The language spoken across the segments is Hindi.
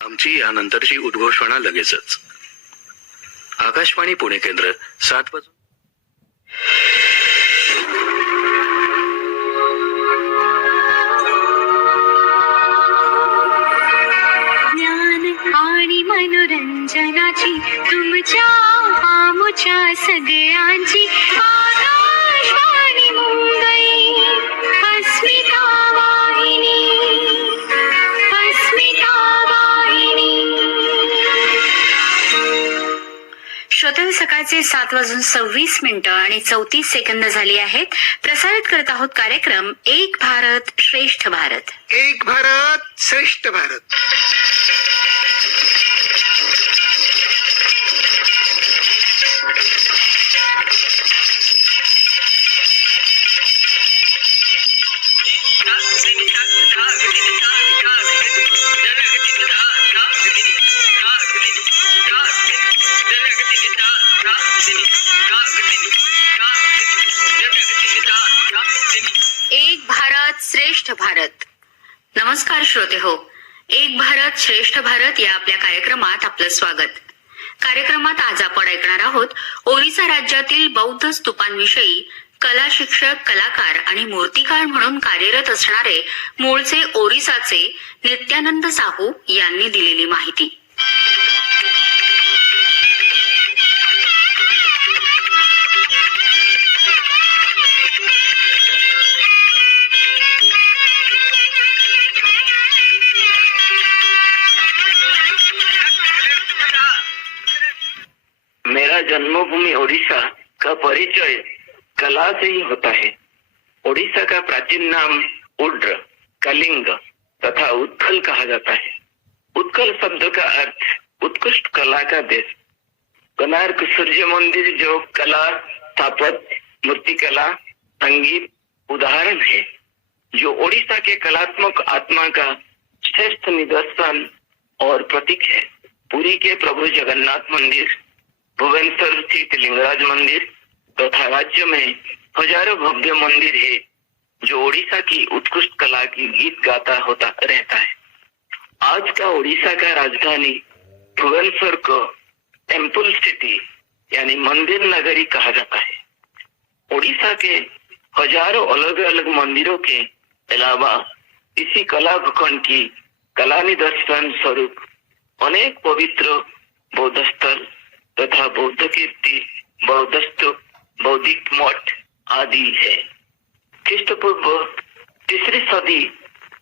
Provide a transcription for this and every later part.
आमची यानंतरची उद्घोषणा लगेचच. आकाशवाणी पुणे केंद्र 7 वाजून ज्ञान आणि मनोरंजनाची तुमच्या आमच्या सगळ्यांची आकाशवाणी मुंबई अस्मिता वाहिनी. श्रोते, सकाळचे 7:26 आणि 34 झाली आहेत. प्रसारित करत आहोत कार्यक्रम एक भारत श्रेष्ठ भारत. एक भारत श्रेष्ठ भारत. एक भारत श्रेष्ठ भारत. नमस्कार श्रोते हो, एक भारत श्रेष्ठ भारत या आपल्या कार्यक्रमात आपलं स्वागत. कार्यक्रमात आज आपण ऐकणार आहोत ओरिसा राज्यातील बौद्ध स्तूपांविषयी कला शिक्षक, कलाकार आणि मूर्तिकार म्हणून कार्यरत असणारे मूळचे ओरिसाचे नित्यानंद साहू यांनी दिलेली माहिती. मेरा जन्मभूमि ओडिशा का परिचय कला से ही होता है. ओडिशा का प्राचीन नाम उड्र, कलिंग तथा उत्कल कहा जाता है. उत्कल शब्द का अर्थ उत्कृष्ट कला का देश. कोणार्क सूर्य मंदिर जो कला, स्थापत्य, मूर्तिकला, संगीत उदाहरण है, जो ओडिशा के कलात्मक आत्मा का श्रेष्ठ निदर्शन और प्रतीक है. पुरी के प्रभु जगन्नाथ मंदिर, भुवनेश्वर स्थित लिंगराज मंदिर तथा राज्य में हजारों भव्य मंदिर है जो ओडिशा की उत्कृष्ट कला की गीत गाता होता रहता है. आज का ओडिशा का राजधानी भुवनेश्वर को टेम्पल सिटी यानी मंदिर नगरी कहा जाता है. ओडिशा के हजारों अलग अलग मंदिरों के अलावा इसी कला भूखंड की कला निदर्शन स्वरूप अनेक पवित्र बौद्ध स्थल तथा बौद्ध कीर्ति, बौद्ध स्तूप, बौद्धिक मठ आदि है. ख्रीष्टपूर्व 3री सदी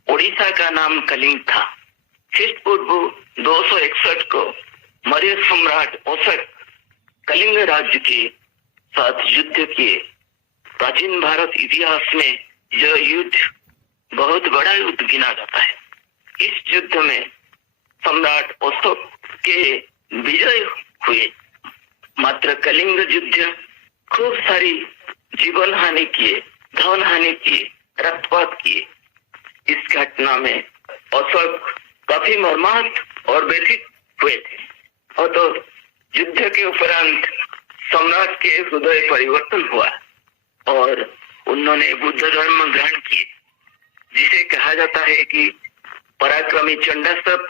ओडिशा का नाम कलिंग था. ख्रीष्टपूर्व 261 को मौर्य सम्राट अशोक कलिंग राज्य के साथ युद्ध किए. प्राचीन भारत इतिहास में यह युद्ध बहुत बड़ा युद्ध गिना जाता है. इस युद्ध में सम्राट अशोक के विजय हुए. मात्र कलिंग युद्ध खूब सारी जीवन हानि किए, धन हानि किए, रक्तपात किए. इस घटना में अशोक काफी मर्माहत और व्यथित हुए थे. और तो युद्ध के उपरांत सम्राट के हृदय परिवर्तन हुआ और उन्होंने बुद्ध धर्म ग्रहण किए, जिसे कहा जाता है कि पराक्रमी चंडासप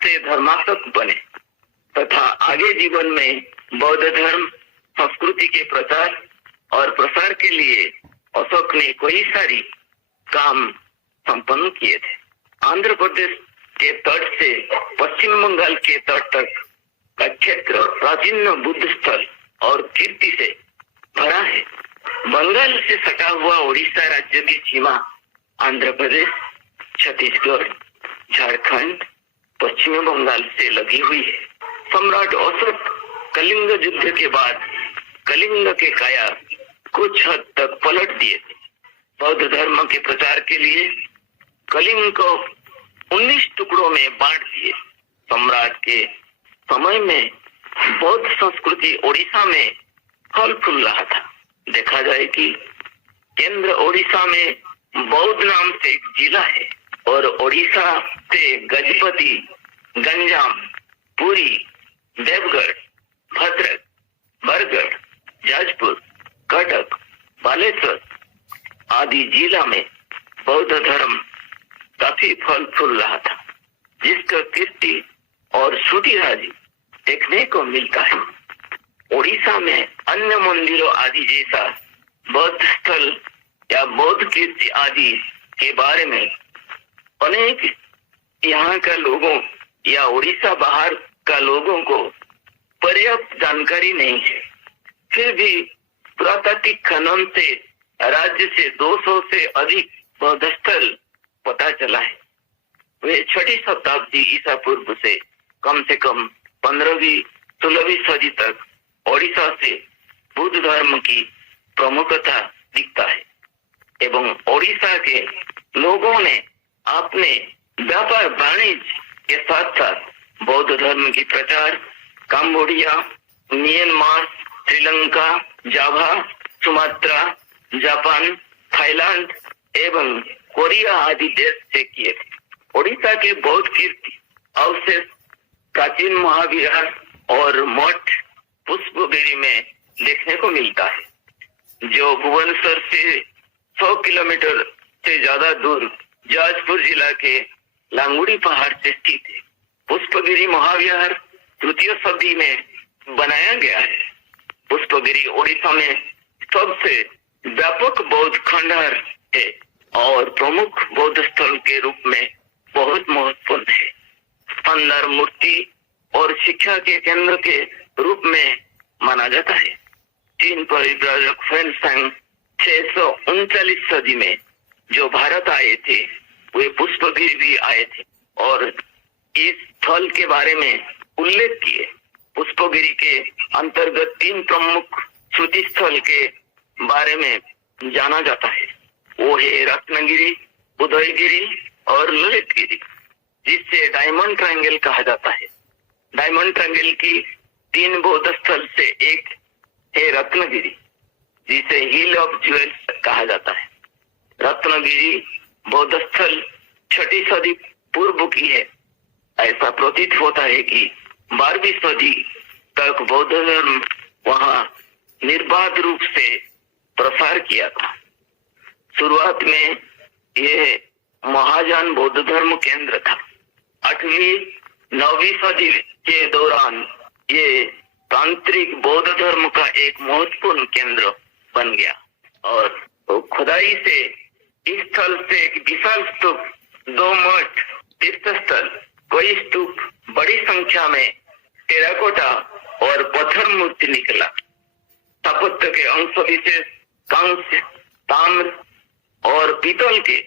से धर्मासक बने तथा आगे जीवन में बौद्ध धर्म संस्कृति के प्रचार और प्रसार के लिए अशोक ने कई सारी काम संपन्न किए थे. आंध्र प्रदेश के तट से पश्चिम बंगाल के तट तक का क्षेत्र प्राचीन बुद्ध स्थल और कीर्ति से भरा है. बंगाल से सटा हुआ ओडिशा राज्य की सीमा आंध्र प्रदेश, छत्तीसगढ़, झारखंड, पश्चिमी बंगाल से लगी हुई है. सम्राट अशोक कलिंग युद्ध के बाद कलिंग के काया कुछ हद तक पलट दिए थे. बौद्ध धर्म के प्रचार के लिए कलिंग को 19 टुकड़ों में बांट दिए. सम्राट के समय में बौद्ध संस्कृति ओडिशा में फल फूल रहा था. देखा जाए कि केंद्र ओडिशा में बौद्ध नाम से एक जिला है और ओडिशा से गजपति, गंजाम, पुरी, देवगढ़, भद्रक, बरगढ़, जाजपुर, कटक, बालेश्वर आदि जिला में बौद्ध धर्म काफी फल फूल रहा था, जिसका कीर्ति श्रुतिराज देखने को मिलता है। उड़ीसा में अन्य मंदिरों आदि जैसा बौद्ध स्थल या बौद्ध कीर्ति आदि के बारे में अनेक यहाँ का लोगों या उड़ीसा बाहर का लोगों को पर्याप्त जानकारी नहीं है। फिर भी पुरातात्विक खनन से राज्य से 200 से अधिक बौद्ध स्थल पता चला है। वे 6वीं शताब्दी ईसा पूर्व से कम 15वीं 16वीं सदी तक ओडिशा से बुद्ध धर्म की प्रमुखता दिखता है एवं ओडिशा के लोगों ने अपने व्यापार वाणिज्य के साथ साथ बौद्ध धर्म की प्रचार कंबोडिया, म्यांमार, श्रीलंका, जावा, सुमात्रा, जापान, थाईलैंड एवं कोरिया आदि देश से किए थे। ओडिशा के बौद्ध कीर्ति अवशेष प्राचीन महाविहार और मठ पुष्पगिरी में देखने को मिलता है, जो भुवनेश्वर से 100 किलोमीटर से ज्यादा दूर जाजपुर जिला के लांगुड़ी पहाड़ से स्थित है। पुष्पगिरी महाविहार 3वीं सदी में बनाया गया है। पुष्पगिरी ओडिशा में सबसे व्यापक बौद्ध खंडहर है और प्रमुख बौद्ध स्थल के रूप में बहुत महत्वपूर्ण है। शानदार मूर्ति और शिक्षा के केंद्र के रूप में माना जाता है। चीन परिव्राजक ह्वेनसांग 639 सदी में जो भारत आए थे वे पुष्पगिरी भी आए थे और इस स्थल के बारे में उल्लेख किए। पुष्पगिरी के अंतर्गत 3 प्रमुख श्रुति स्थल के बारे में जाना जाता है। वो है रत्नगिरी, उदयगिरी और ललितगिरी, जिससे डायमंड ट्रायंगल कहा जाता है। डायमंड ट्रायंगल की 3 बौद्ध स्थल से एक है रत्नगिरी, जिसे हिल ऑफ ज्वेल्स कहा जाता है। रत्नगिरी बौद्ध स्थल 6वीं सदी पूर्व की है। ऐसा प्रतीत होता है कि 12वीं सदी तक बौद्ध धर्म वहां निर्बाध रूप से प्रसार किया था। शुरुआत में यह महायान बौद्ध धर्म केंद्र था। 8वीं 9वीं सदी के दौरान ये तांत्रिक बौद्ध धर्म का एक महत्वपूर्ण केंद्र बन गया और खुदाई से इस स्थल से एक विशाल स्तूप, 2 मठ, तीर्थ स्थल, कई स्तूप, बड़ी संख्या में टेराकोटा और पत्थर मूर्ति निकला। स्थापत्य के अंश विशेष कांस्य, ताम्र और पीतल के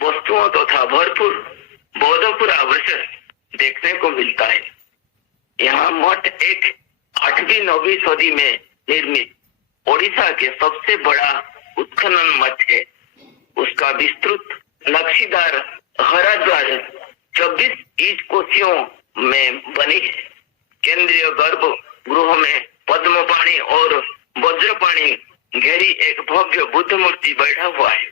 वस्तुओं तथा भरपूर बौद्ध पुरावशेष देखने को मिलता है। यहाँ मठ एक 8वीं 9वीं सदी में निर्मित ओडिशा के सबसे बड़ा उत्खनन मठ है। उसका विस्तृत नक्शीदार हरा द्वार 24 ईंट कोठियों में बनी है। केंद्रीय गर्भ गृह में पद्मपाणी और वज्रपाणी घेरी एक भव्य बुद्ध मूर्ति बैठा हुआ है।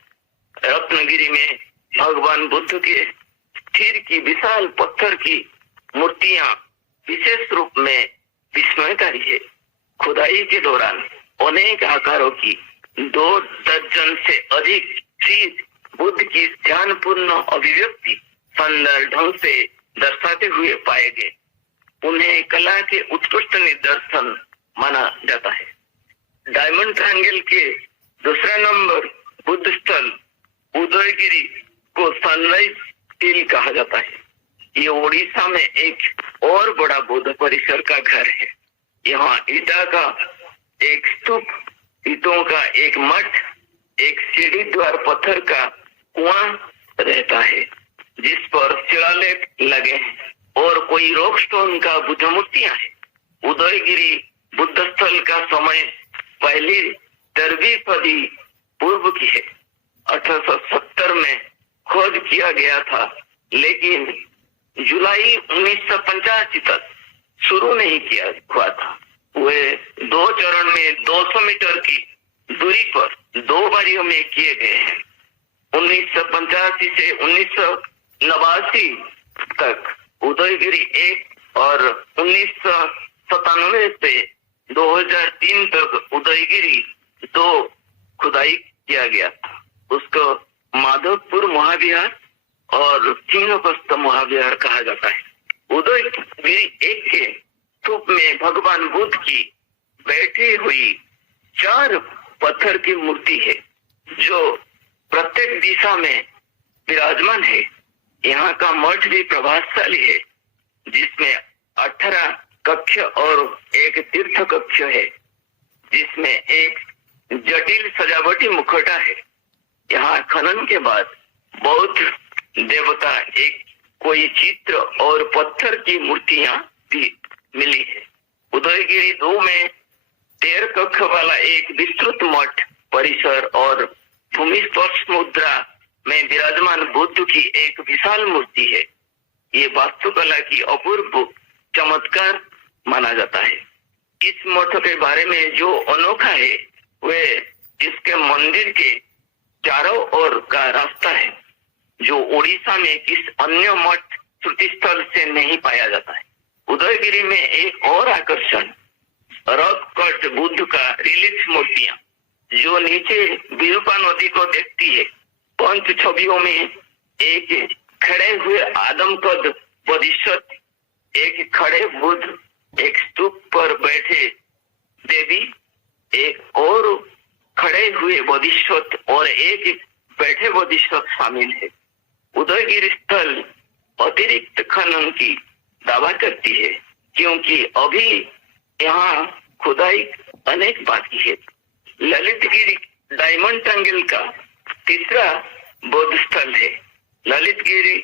रत्नगिरी में भगवान बुद्ध के स्थिर की विशाल पत्थर की मूर्तियां विशेष रूप में विस्मयकारी है। खुदाई के दौरान अनेक आकारों की 2 दर्जन से अधिक चीज बुद्ध की ध्यानपूर्ण अभिव्यक्ति शानदार ढंग से दर्शाते हुए पाए गए। उन्हें कला के उत्कृष्ट निदर्शन माना जाता है। डायमंड ट्रायंगल के दूसरा नंबर बुद्ध स्थल उदयगिरी को सनराइज हिल कहा जाता है। ये उड़ीसा में एक और बड़ा बौद्ध परिसर का घर है। यहाँ ईटा का एक स्तूप, ईटों का एक मठ, एक सीढ़ी द्वार पत्थर का कुआं रहता है जिस पर शिलालेख लगे हैं और कोई रॉक स्टोन का बुद्ध मूर्तियां हैं। उदयगिरी बुद्ध स्थल का समय पहली 13वीं सदी पूर्व की है। 1870 में खोज किया गया था, लेकिन जुलाई 1985 तक शुरू नहीं किया हुआ था। वे 2 चरण में 200 मीटर की दूरी पर 2 बारियों में किए गए हैं। 1985 से 1989 तक उदयगिरी 1 और 1997 से 2003 तक उदयगिरी 2 खुदाई किया गया था। उसको माधवपुर महाविहार और सिंहप्रस्थ महाविहार कहा जाता है। उदयगिरी 1 के स्तूप में भगवान बुद्ध की बैठी हुई 4 पत्थर की मूर्ति है जो प्रत्येक दिशा में विराजमान है। यहाँ का मठ भी प्रभावशाली है जिसमें 18 कक्ष और एक तीर्थ कक्ष है जिसमें एक जटिल सजावटी मुखौटा है। यहाँ खनन के बाद बौद्ध देवता एक कोई चित्र और पत्थर की मूर्तियां भी मिली है। उदयगिरी 2 में 13 कक्ष वाला एक विस्तृत मठ परिसर और भूमि स्पर्श मुद्रा में विराजमान बुद्ध की एक विशाल मूर्ति है। ये वास्तुकला की अपूर्व चमत्कार माना जाता है। इस मठ के बारे में जो अनोखा है वे इसके मंदिर के चारों ओर का रास्ता है जो उड़ीसा में किस अन्य मठ श्रुति स्थल से नहीं पाया जाता है। उदयगिरी में एक और आकर्षण रॉक कट बुद्ध का रिलीफ मूर्तियां जो नीचे विरूपा नदी को देखती है। पंच छवियों में एक खड़े हुए आदमकद बोधिसत्व, एक खड़े बुद्ध, एक स्तूप पर बैठे देवी, एक और खड़े हुए बोधिसत्व और एक बैठे बोधिसत्व शामिल है। उदयगिरी स्थल अतिरिक्त खनन की दावा करती है क्योंकि अभी यहाँ खुदाई अनेक बाकी है। ललितगिरी डायमंड ट्रायंगल का तीसरा बौद्ध स्थल है। ललितगिरी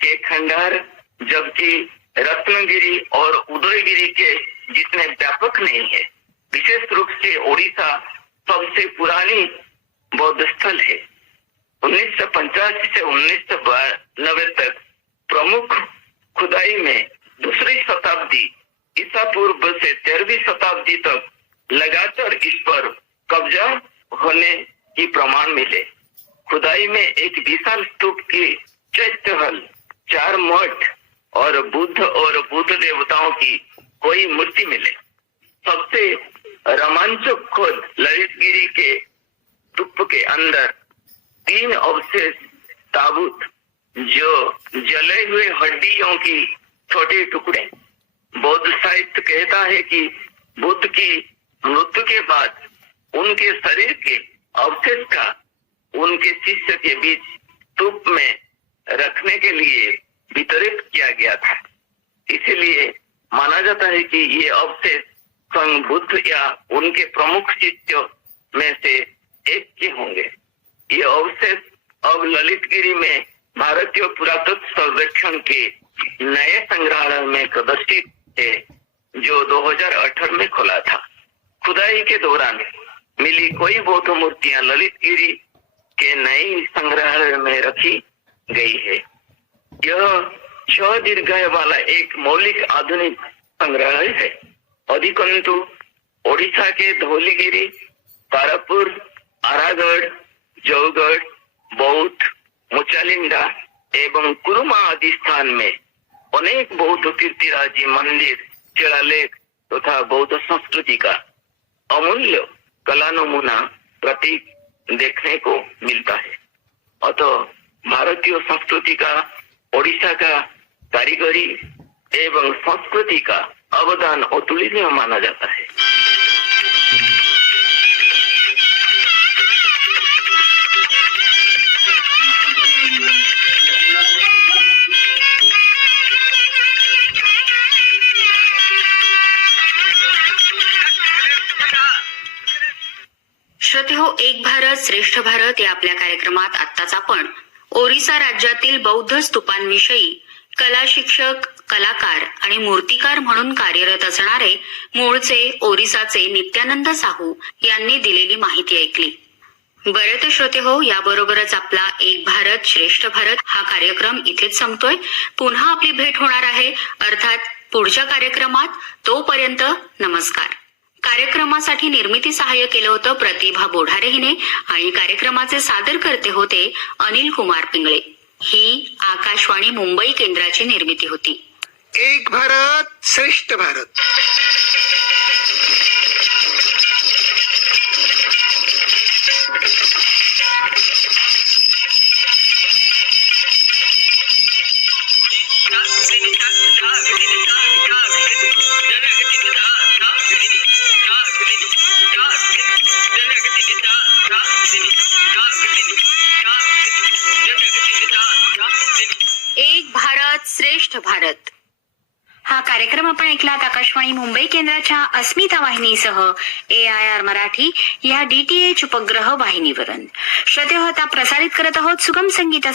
के खंडार जबकि रत्नगिरी और उदयगिरी के जितने व्यापक नहीं है। विशेष रूप से ओडिशा सबसे पुरानी बौद्ध स्थल है। 1985 से 1992 तक प्रमुख खुदाई में दूसरी शताब्दी ईसा पूर्व से 13वीं शताब्दी तक लगातार इस पर कब्जा होने की प्रमाण मिले। खुदाई में एक विशाल स्तूप की चैत्यहल, 4 मठ और बुद्ध देवताओं की कोई मूर्ति मिले। सबसे रोमांचक खोज ललितगिरी के स्तूप के अंदर 3 अवशेष ताबूत जो जले हुए हड्डियों की छोटे टुकड़े। बौद्ध साहित्य कहता है कि बुद्ध की मृत्यु के बाद उनके शरीर के अवशेष का उनके शिष्य के बीच स्तूप में रखने के लिए वितरित किया गया था। इसलिए माना जाता है कि ये अवशेष स्वयं बुद्ध या उनके प्रमुख शिष्यों में से एक के होंगे। ये अवशेष अब ललितगिरी में भारतीय पुरातत्व सर्वेक्षण के नए संग्रहालय में प्रदर्शित है जो 2018 में खुला था। खुदाई के दौरान मिली कोई बौद्ध मूर्तियां ललितगिरी के नए संग्रहालय में रखी गई है। यह 6 दीर्घाय वाला एक मौलिक आधुनिक संग्रहालय है। अधिकंतु ओडिशा के धौलीगिरी, तारापुर, आरागढ़, जौगढ़, बौद्ध, मुचालिंडा एवं कुरुमा आदि स्थान में अनेक बौद्ध कीर्तिराजी मंदिर, शिलालेख तथा बौद्ध संस्कृति का अमूल्य कला नमूना प्रतीक देखने को मिलता है। अतः भारतीय संस्कृति का, ओडिशा का कारीगरी एवं संस्कृति का अवदान अतुलनीय माना जाता है। श्रोतेहो, एक भारत श्रेष्ठ भारत या आपल्या कार्यक्रमात आत्ताच आपण ओरिसा राज्यातील बौद्ध स्तूपांविषयी कला शिक्षक, कलाकार आणि मूर्तिकार म्हणून कार्यरत असणारे मूळचे ओरिसाचे नित्यानंद साहू यांनी दिलेली माहिती ऐकली। बरे तर श्रोते हो, याबरोबरच आपला एक भारत श्रेष्ठ भारत हा कार्यक्रम इथेच संपतोय। पुन्हा आपली भेट होणार आहे अर्थात पुढच्या कार्यक्रमात। तोपर्यंत नमस्कार। कार्यक्रमासाठी निर्मिती सहाय्य केलं होतं प्रतिभा बोढारे हिने आणि कार्यक्रमाचे सादर करते होते अनिल कुमार पिंगळे। ही आकाशवाणी मुंबई केंद्राची निर्मिती होती। एक भारत श्रेष्ठ भारत। Dance, श्रेष्ठ भारत. हा कार्यक्रम आपण ऐकलात आकाशवाणी मुंबई केंद्राच्या अस्मिता वाहिनीसह AIR मराठी या DTH उपग्रह वाहिनीवरून. श्रोते हो, आता प्रसारित करत आहोत सुगम संगीत